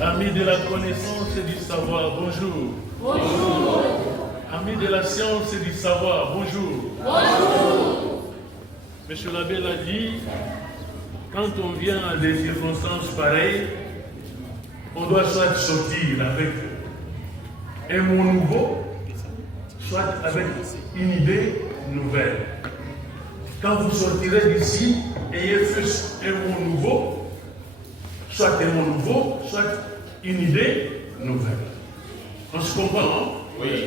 Amis de la connaissance et du savoir, bonjour. Bonjour. Amis de la science et du savoir, bonjour. Bonjour. Monsieur l'abbé l'a dit, quand on vient à des circonstances pareilles, on doit soit sortir avec un mot nouveau, soit avec une idée nouvelle. Quand vous sortirez d'ici, ayez fait un mot nouveau, soit un mot nouveau, soit une idée nouvelle. On se comprend, non? Oui.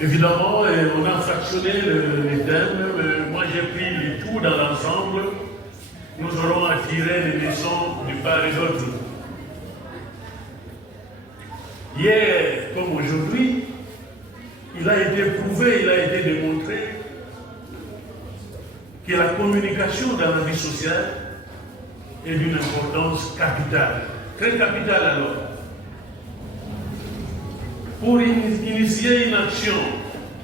Évidemment, on a fractionné les thèmes. Moi, j'ai pris les tout dans l'ensemble. Nous aurons à tirer les leçons du part et d'autre. Hier, comme aujourd'hui, il a été prouvé, il a été démontré que la communication dans la vie sociale est d'une importance capitale. Très capitale alors. Pour initier une action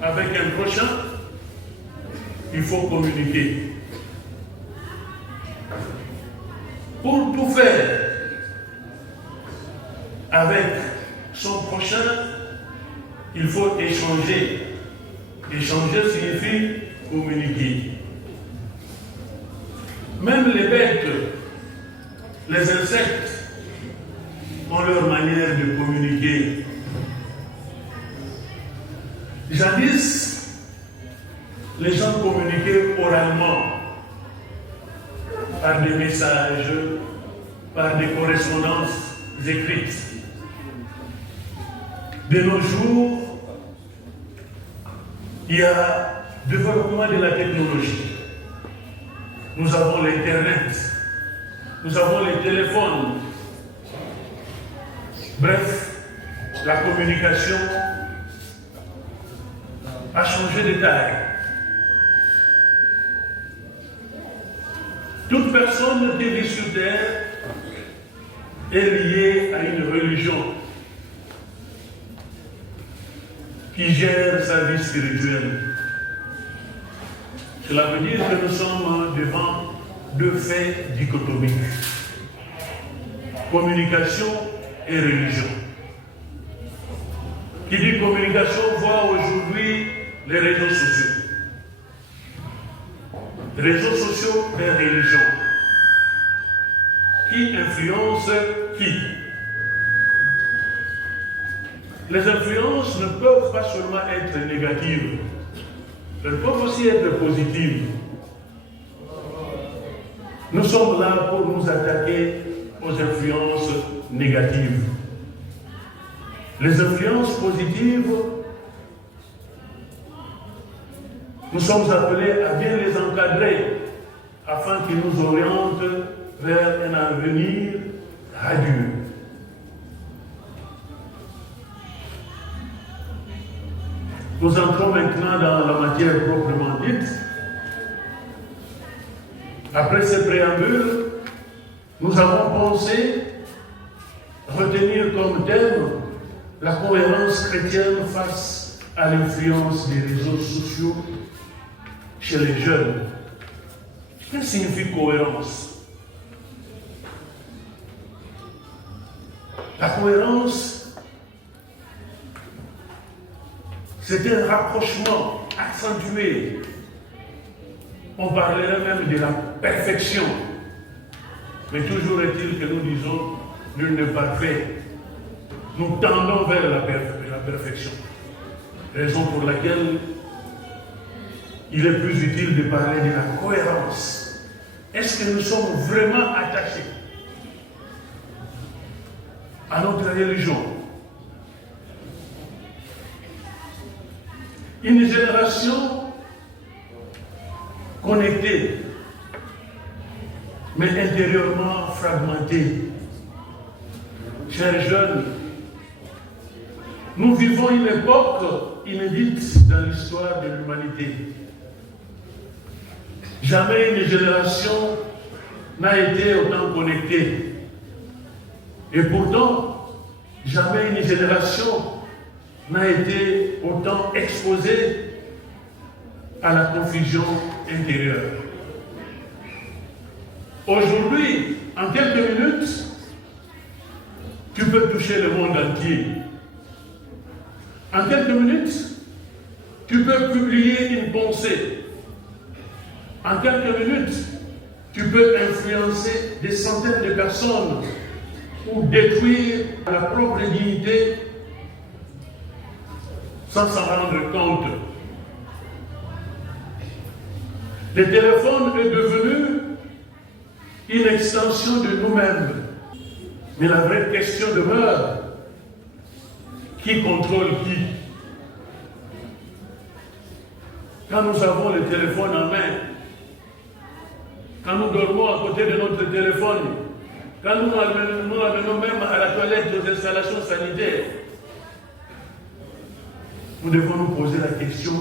avec un prochain, il faut communiquer. Pour tout faire avec son prochain, il faut échanger. Échanger signifie communiquer. Même les bêtes, les insectes, ont leur manière de communiquer. Jadis, les gens communiquaient oralement, par des messages, par des correspondances écrites. De nos jours, il y a développement de la technologie. Nous avons l'Internet, nous avons les téléphones. Bref, la communication a changé de taille. Toute personne qui vit sur terre est liée à une religion qui gère sa vie spirituelle. Cela veut dire que nous sommes devant deux faits dichotomiques. Communication et religion. Qui dit communication voit aujourd'hui les réseaux sociaux. Réseaux sociaux et religion. Qui influence qui? Les influences ne peuvent pas seulement être négatives, elles peuvent aussi être positives. Nous sommes là pour nous attaquer aux influences négatives. Les influences positives, nous sommes appelés à bien les encadrer afin qu'ils nous orientent vers un avenir radieux. Nous entrons maintenant dans la matière proprement dite. Après ce préambule, nous avons pensé retenir comme thème la cohérence chrétienne face à l'influence des réseaux sociaux chez les jeunes. Que signifie cohérence? La cohérence, c'est un rapprochement accentué. On parlerait même de la perfection. Mais toujours est-il que nous disons, nul n'est parfait. Nous tendons vers la perfection. Raison pour laquelle il est plus utile de parler de la cohérence. Est-ce que nous sommes vraiment attachés à notre religion? Une génération connectée, mais intérieurement fragmentée. Chers jeunes, nous vivons une époque inédite dans l'histoire de l'humanité. Jamais une génération n'a été autant connectée. Et pourtant, jamais une génération n'a été autant exposée à la confusion intérieure. Aujourd'hui, en quelques minutes, peux toucher le monde entier. En quelques minutes, tu peux publier une pensée. En quelques minutes, tu peux influencer des centaines de personnes ou détruire la propre dignité sans s'en rendre compte. Le téléphone est devenu une extension de nous-mêmes. Mais la vraie question demeure, qui contrôle qui? Quand nous avons le téléphone en main, quand nous dormons à côté de notre téléphone, quand nous l'amenons même à la toilette aux installations sanitaires, nous devons nous poser la question,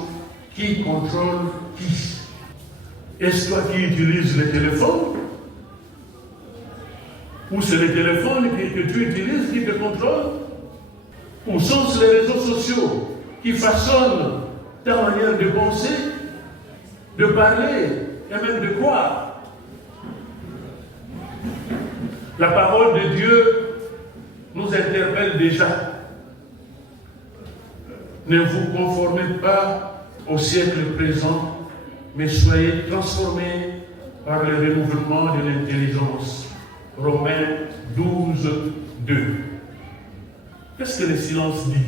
qui contrôle qui? Est-ce toi qui utilises le téléphone? Ou c'est le téléphone que tu utilises qui te contrôle? Ou sont-ce les réseaux sociaux qui façonnent ta manière de penser, de parler et même de croire? La parole de Dieu nous interpelle déjà. Ne vous conformez pas au siècle présent, mais soyez transformés par le renouvellement de l'intelligence. Romains 12, 2. Qu'est-ce que le silence dit?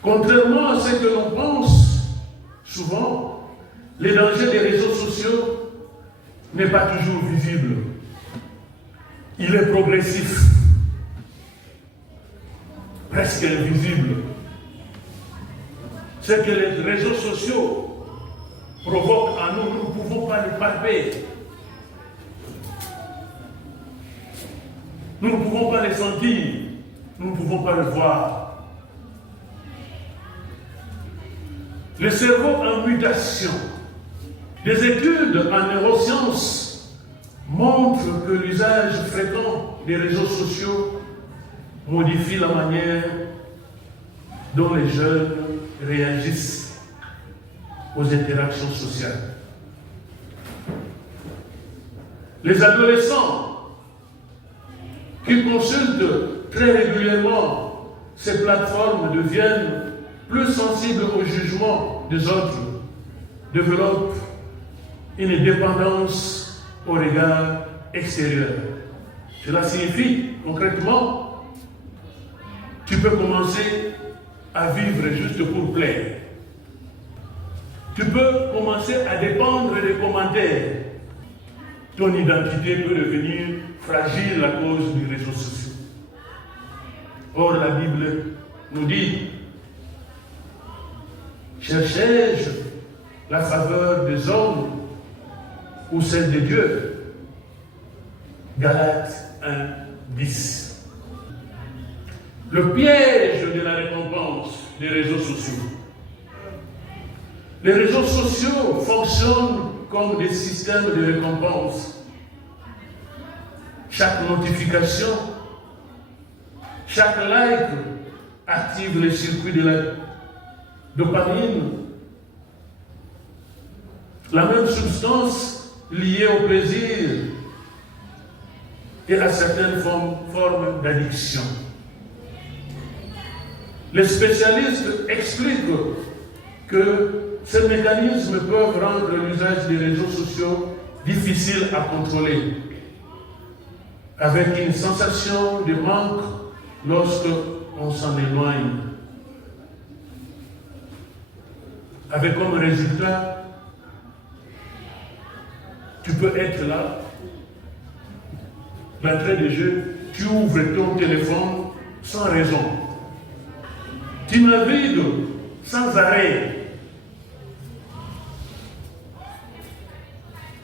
Contrairement à ce que l'on pense, souvent, le danger des réseaux sociaux n'est pas toujours visible. Il est progressif, presque invisible. Ce que les réseaux sociaux provoquent en nous, nous ne pouvons pas le palper. Nous ne pouvons pas les sentir, nous ne pouvons pas le voir. Le cerveau en mutation. Des études en neurosciences montrent que l'usage fréquent des réseaux sociaux modifie la manière dont les jeunes réagissent aux interactions sociales. Les adolescents qui consultent très régulièrement ces plateformes deviennent plus sensibles au jugement des autres, développent une dépendance au regard extérieur. Cela signifie concrètement, tu peux commencer à vivre juste pour plaire. Tu peux commencer à dépendre des commentaires. Ton identité peut devenir fragile à cause des réseaux sociaux. Or, la Bible nous dit, cherchais-je la faveur des hommes ou celle de Dieu? Galates 1, 10. Le piège de la récompense des réseaux sociaux. Les réseaux sociaux fonctionnent comme des systèmes de récompense. Chaque notification, chaque like active les circuits de la dopamine, la même substance liée au plaisir et à certaines formes d'addiction. Les spécialistes expliquent que ces mécanismes peuvent rendre l'usage des réseaux sociaux difficile à contrôler, avec une sensation de manque lorsque on s'en éloigne. Avec comme résultat, tu peux être là, d'entrée de jeu, tu ouvres ton téléphone sans raison. Tu navigues sans arrêt.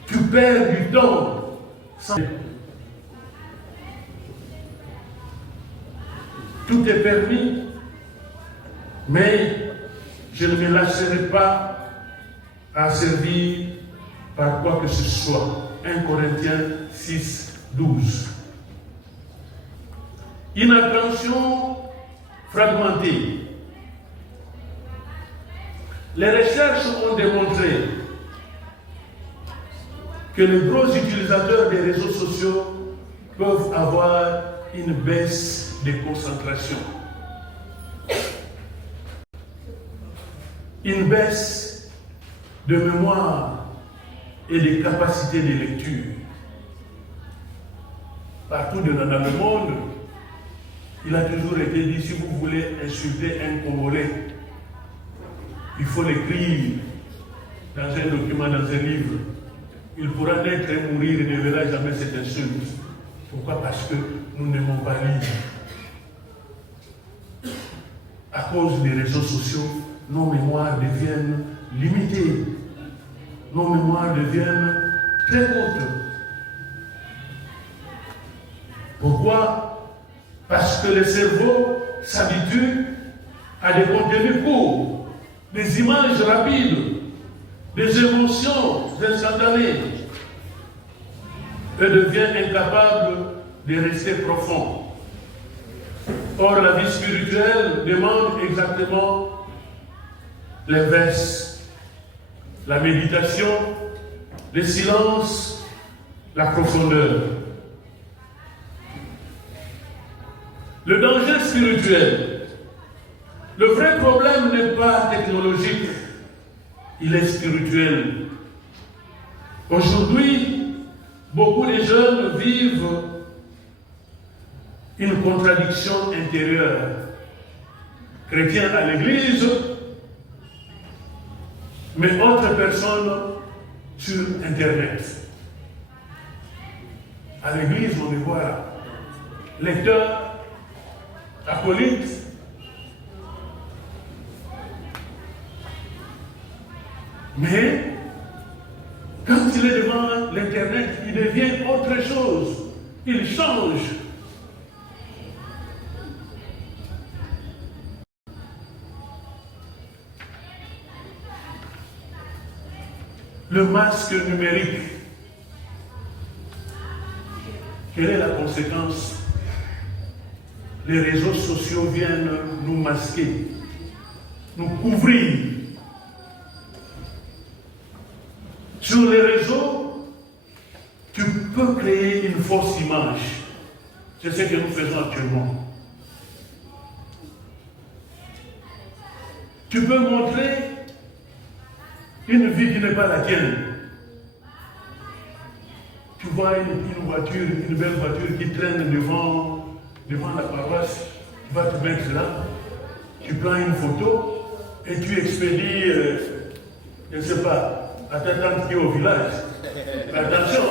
Tu perds du temps sans... Tout est permis, mais je ne me lâcherai pas à servir par quoi que ce soit. 1 Corinthiens 6, 12. Une attention fragmentée. Les recherches ont démontré que les gros utilisateurs des réseaux sociaux peuvent avoir une baisse de concentration, une baisse de mémoire et de capacité de lecture. Partout dans le monde, il a toujours été dit, si vous voulez insulter un Congolais, il faut l'écrire dans un document, dans un livre. Il pourra naître et mourir, il ne verra jamais cette insulte. Pourquoi? Parce que nous n'aimons pas lire. À cause des réseaux sociaux, nos mémoires deviennent limitées. Nos mémoires deviennent très courtes. Pourquoi? Parce que le cerveau s'habitue à des contenus courts, des images rapides, des émotions instantanées, et devient incapable de rester profond. Or, la vie spirituelle demande exactement l'inverse. La méditation, le silence, la profondeur. Le danger spirituel. Le vrai problème n'est pas technologique, il est spirituel. Aujourd'hui, beaucoup de jeunes vivent une contradiction intérieure. Chrétiens à l'église, mais autres personnes sur Internet. À l'église, on les voit lecteurs, acolytes, mais quand il est devant l'Internet, il devient autre chose. Il change. Le masque numérique. Quelle est la conséquence? Les réseaux sociaux viennent nous masquer, nous couvrir. Sur les réseaux, tu peux créer une fausse image. C'est ce que nous faisons actuellement. Tu peux montrer une vie qui n'est pas la tienne. Tu vois une voiture, une belle voiture qui traîne devant la paroisse. Tu vas te mettre là, tu prends une photo et tu expédies, je ne sais pas, à ta tante qui est au village. Attention,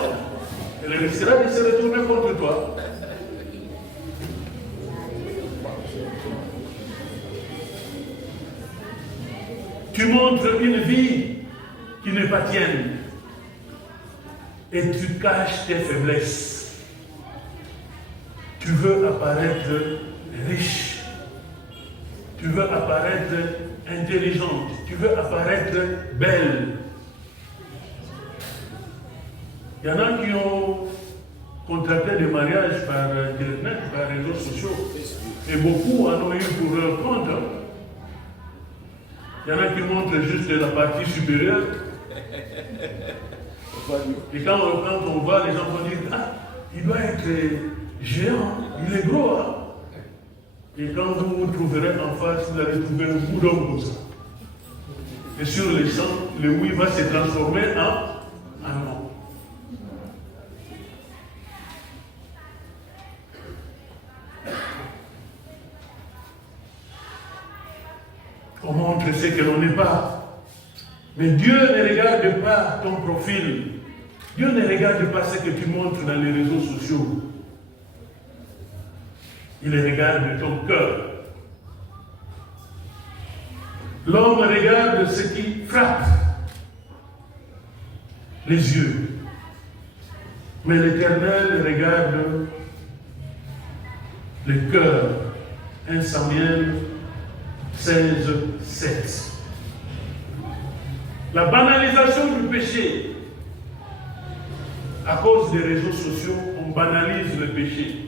elle risquera de se retourner contre toi. Tu montres une vie qui n'est pas tienne et tu caches tes faiblesses. Tu veux apparaître riche, tu veux apparaître intelligente, tu veux apparaître belle. Il y en a qui ont contracté des mariages par Internet, par réseaux sociaux, et beaucoup en ont eu pour leur compte. Il y en a qui montrent juste la partie supérieure. Et quand on voit, les gens vont dire, ah, il doit être géant, il est gros. Hein? Et quand vous vous trouverez en face, vous allez trouver un bout d'homme comme ça. Et sur les champs, le oui va se transformer en non. On montre ce que l'on n'est pas. Mais Dieu ne regarde pas ton profil. Dieu ne regarde pas ce que tu montres dans les réseaux sociaux. Il regarde ton cœur. L'homme regarde ce qui frappe les yeux. Mais l'Éternel regarde le cœur. 1 Samuel 16, 7. La banalisation du péché. À cause des réseaux sociaux, on banalise le péché.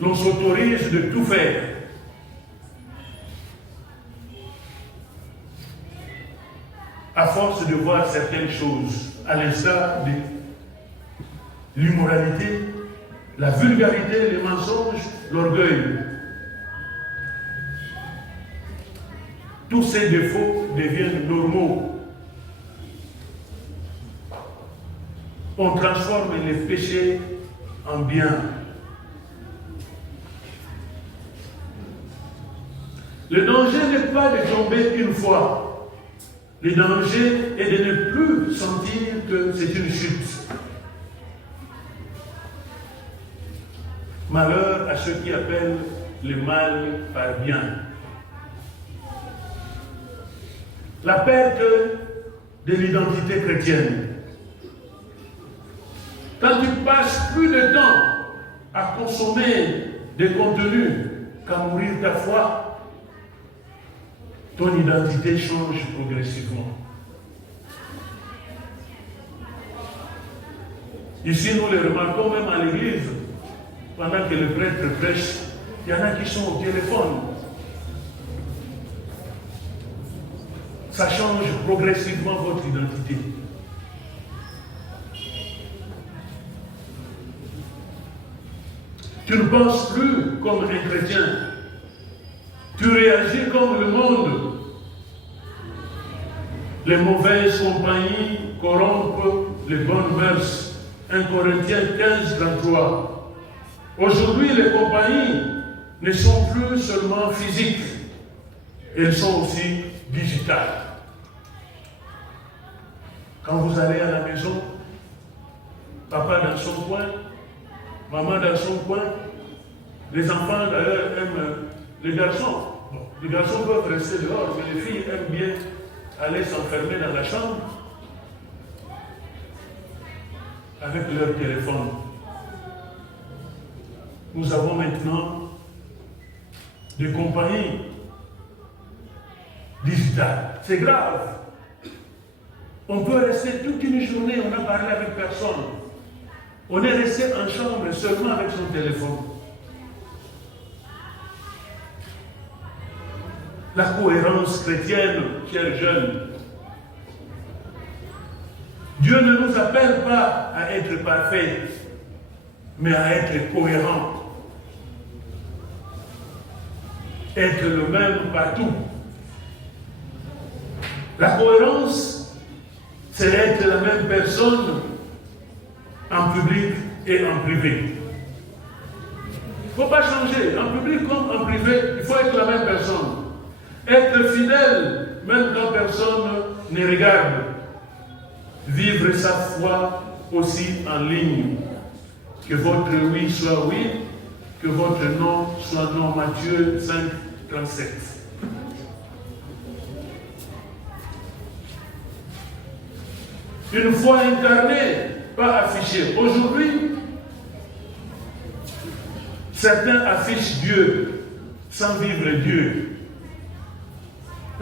L'on s'autorise de tout faire. À force de voir certaines choses, à l'instar l'immoralité, la vulgarité, les mensonges, l'orgueil. Tous ces défauts deviennent normaux. On transforme les péchés en bien. Le danger n'est pas de tomber une fois. Le danger est de ne plus sentir que c'est une chute. Malheur à ceux qui appellent le mal par bien. La perte de l'identité chrétienne. Quand tu passes plus de temps à consommer des contenus qu'à nourrir ta foi, ton identité change progressivement. Ici, nous le remarquons même à l'église. Pendant que le prêtre prêche, il y en a qui sont au téléphone. Ça change progressivement votre identité. Tu ne penses plus comme un chrétien. Tu réagis comme le monde. Les mauvaises compagnies corrompent les bonnes mœurs. 1 Corinthiens 15, 33. Aujourd'hui, les compagnies ne sont plus seulement physiques, elles sont aussi digitales. Quand vous allez à la maison, papa dans son coin, maman dans son coin, les enfants d'ailleurs aiment les garçons. Bon, les garçons peuvent rester dehors, mais les filles aiment bien aller s'enfermer dans la chambre avec leur téléphone. Nous avons maintenant des compagnies digitales. C'est grave. On peut rester toute une journée, on n'a parlé avec personne. On est resté en chambre seulement avec son téléphone. La cohérence chrétienne, chers jeunes. Dieu ne nous appelle pas à être parfaits, mais à être cohérents. Être le même partout. La cohérence, c'est être la même personne en public et en privé. Il ne faut pas changer. En public comme en privé, il faut être la même personne. Être fidèle, même quand personne ne regarde. Vivre sa foi aussi en ligne. Que votre oui soit oui, que votre non soit non. Matthieu 5, 37. Une foi incarnée, pas affichée. Aujourd'hui, certains affichent Dieu sans vivre Dieu.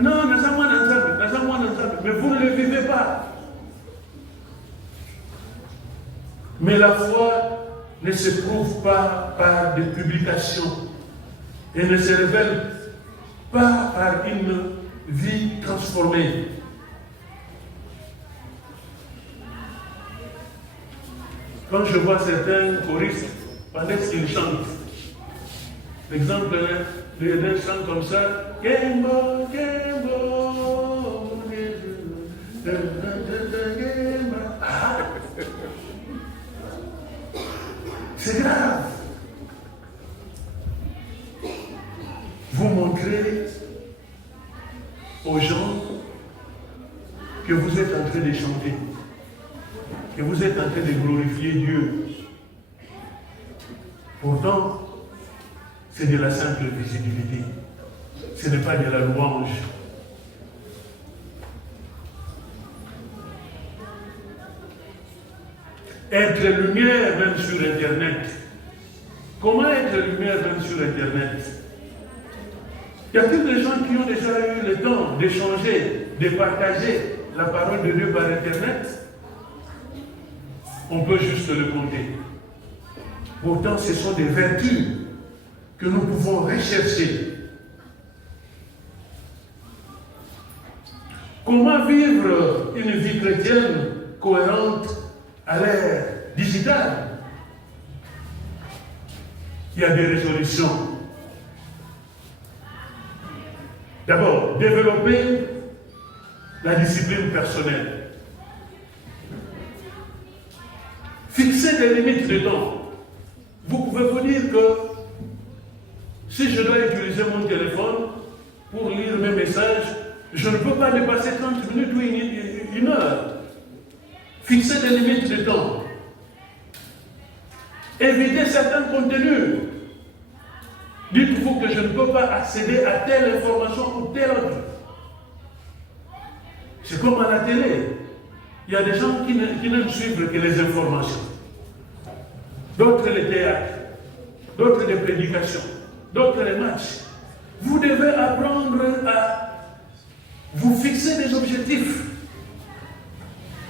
Non, mais vous ne le vivez pas. Mais la foi ne se prouve pas par des publications et ne se révèle pas par une vie transformée. Quand je vois certains choristes, pendant qu'ils chantent, l'exemple d'un chant comme ça, Kembo, Kembo, c'est grave. Vous montrez aux gens que vous êtes en train de chanter, que vous êtes en train de glorifier Dieu. Pourtant, c'est de la simple visibilité. Ce n'est pas de la louange. Être lumière même sur Internet. Comment être lumière même sur Internet? Y a-t-il des gens qui ont déjà eu le temps d'échanger, de partager la parole de Dieu par Internet? On peut juste le compter. Pourtant, ce sont des vertus que nous pouvons rechercher. Comment vivre une vie chrétienne cohérente à l'ère digitale. Il y a des résolutions. D'abord, développer la discipline personnelle. Fixer des limites de temps. Vous pouvez vous dire que si je dois utiliser mon téléphone pour lire mes messages, je ne peux pas dépasser 30 minutes ou une heure. Fixer des limites de temps. Éviter certains contenus. Dites-vous que je ne peux pas accéder à telle information ou telle autre. C'est comme à la télé. Il y a des gens qui n'aiment suivre que les informations. D'autres les théâtres, d'autres les prédications, d'autres les matchs. Vous devez apprendre à vous fixer des objectifs.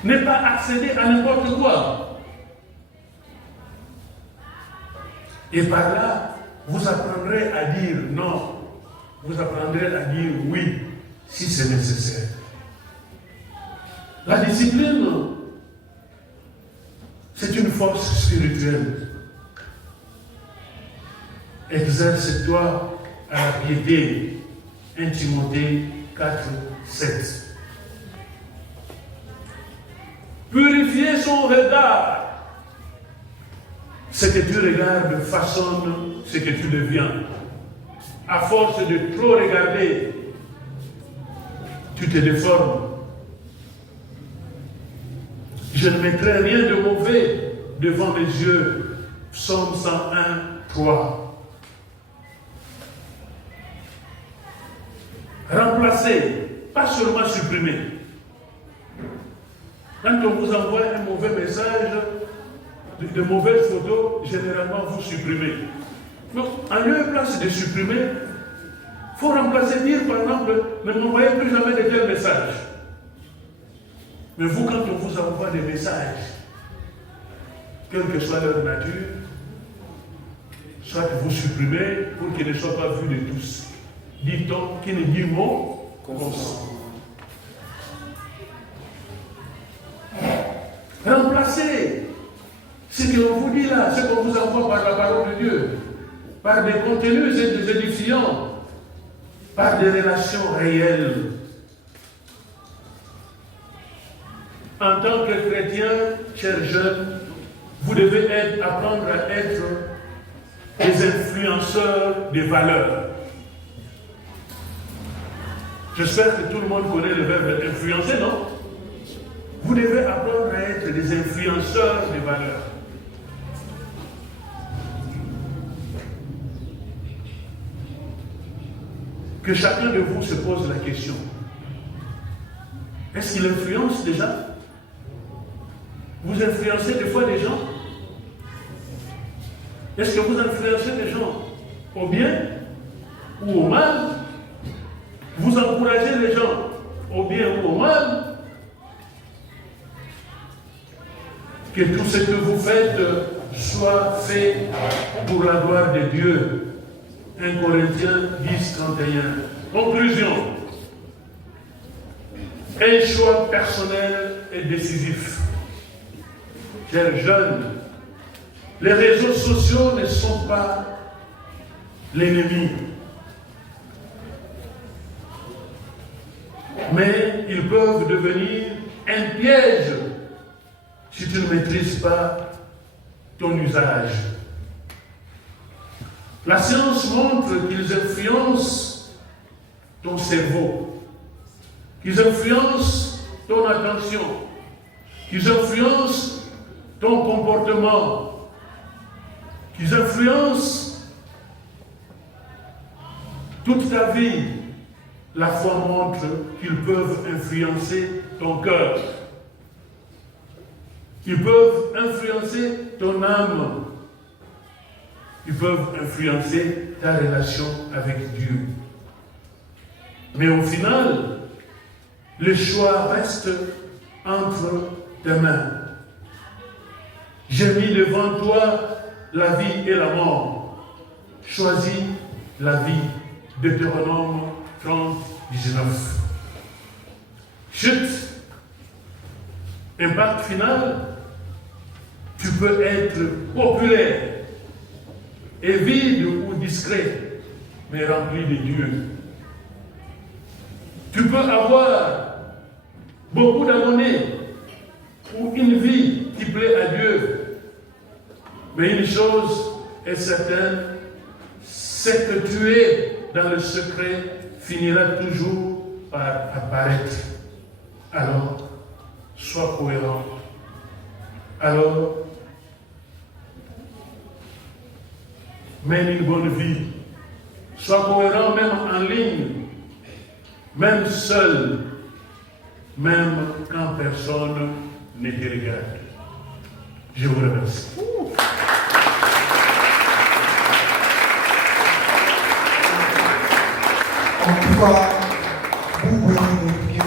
Ne pas accéder à n'importe quoi. Et par là, vous apprendrez à dire non. Vous apprendrez à dire oui, si c'est nécessaire. La discipline, c'est une force spirituelle. Exerce-toi à la piété. 1 Timothée 4, 7. Purifier son regard. Ce que tu regardes façonne ce que tu deviens. À force de trop regarder, tu te déformes. Je ne mettrai rien de mauvais devant mes yeux. Psaume 101, 3. Remplacer, pas seulement supprimer. Quand on vous envoie un mauvais message, de mauvaises photos, généralement vous supprimez. Donc, en lieu et place de supprimer, il faut remplacer, dire par exemple, ne m'envoyez plus jamais de tels messages. Mais vous, quand on vous envoie des messages, quelle que soit leur nature, soit vous supprimez pour qu'ils ne soient pas vus de tous. Dit-on qui ne dit mot consent. Remplacez ce que l'on vous dit là, ce qu'on vous envoie par la parole de Dieu, par des contenus et des édifiants, par des relations réelles. En tant que chrétien, chers jeunes, vous devez apprendre à être des influenceurs des valeurs. J'espère que tout le monde connaît le verbe influencer, non? Vous devez apprendre à être des influenceurs des valeurs. Que chacun de vous se pose la question. Est-ce qu'il influence déjà? Vous influencez des fois des gens? Est-ce que vous influencez des gens au bien ou au mal? Vous encouragez les gens au bien ou au mal? Que tout ce que vous faites soit fait pour la gloire de Dieu. 1 Corinthiens 10, 31. Conclusion. Un choix personnel et décisif. Chers jeunes, les réseaux sociaux ne sont pas l'ennemi. Mais ils peuvent devenir un piège si tu ne maîtrises pas ton usage. La science montre qu'ils influencent ton cerveau, qu'ils influencent ton attention, qu'ils influencent ton comportement, qu'ils influencent toute ta vie. La foi montre qu'ils peuvent influencer ton cœur. Ils peuvent influencer ton âme. Ils peuvent influencer ta relation avec Dieu. Mais au final, le choix reste entre tes mains. J'ai mis devant toi la vie et la mort. Choisis la vie. Deutéronome 30, 19. Chute. Impact final. Tu peux être populaire et vide ou discret, mais rempli de Dieu. Tu peux avoir beaucoup d'abonnés ou une vie qui plaît à Dieu. Mais une chose est certaine, c'est que tu es dans le secret finira toujours par apparaître. Alors, sois cohérent. Alors, mène une bonne vie. Sois cohérent même en ligne, même seul, même quand personne ne te regarde. Je vous remercie. En tout cas, vous voyez